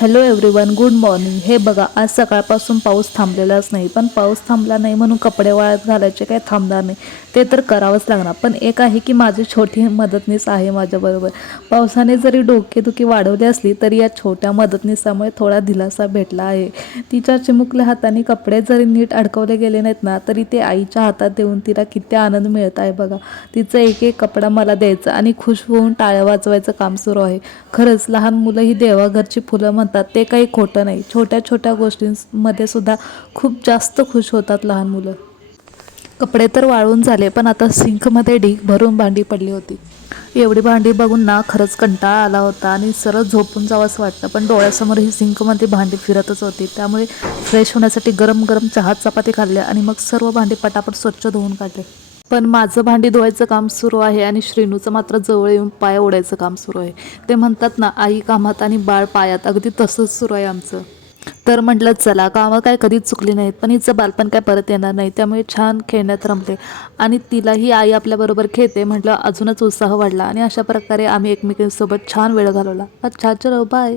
Hello everyone, good morning. हे बघा, आज सकाळपासून पाऊस थांबलेलाच नाही. पण पाऊस थांबला नाही म्हणून कपडे वाळत घालायचे काही थांबणार नाही, ते तर करावंच लागणार. पण एक आहे की माझी छोटी मदतनीस आहे माझ्याबरोबर. पावसाने जरी डोकेदुखी वाढवली असली तरी या छोट्या मदतनीसामुळे थोडा दिलासा भेटला आहे. तिच्या चिमुकल्या हाताने कपडे जरी नीट अडकवले गेले नाहीत ना, तरी ते आईच्या हातात देऊन तिला किती आनंद मिळत आहे बघा. तिचं एक एक कपडा मला द्यायचं आणि खुश होऊन टाळ्या वाजवायचं काम सुरू आहे. खरंच लहान मुलं ही देवाघरची फुलं म्हणतात, ते काही खोटं नाही. छोट्या छोट्या गोष्टींमध्ये सुद्धा खूप जास्त खुश होतात लहान मुलं. कपडे तर वाळून झाले, पण आता सिंकमध्ये ढीग भरून भांडी पडली होती. एवढी भांडी बघून ना खरंच कंटाळा आला होता आणि सरळ झोपून जावंसं वाटतं. पण डोळ्यासमोर ही सिंकमध्ये भांडी फिरतच होती. त्यामुळे फ्रेश होण्यासाठी गरम गरम चहा चपाती खाल्ल्या आणि मग सर्व भांडी पटापट स्वच्छ धुवून काढले. पण माझं भांडी धुवायचं काम सुरू आहे आणि श्रीनूचं मात्र जवळ येऊन पाय ओढायचं काम सुरू आहे. ते म्हणतात ना, आई कामात आणि बाळ पायात, अगदी तसंच सुरू आहे आमचं. तर म्हटलं चला, कामं काय कधीच चुकली नाहीत, पण हिचं बालपण काय परत येणार नाही. त्यामुळे छान खेळण्यात रमले आणि तिलाही आई आपल्याबरोबर खेळते म्हटलं, अजूनच उत्साह वाढला आणि अशा प्रकारे आम्ही एकमेकींसोबत छान वेळ घालवला. अच्छा, चलो बाय.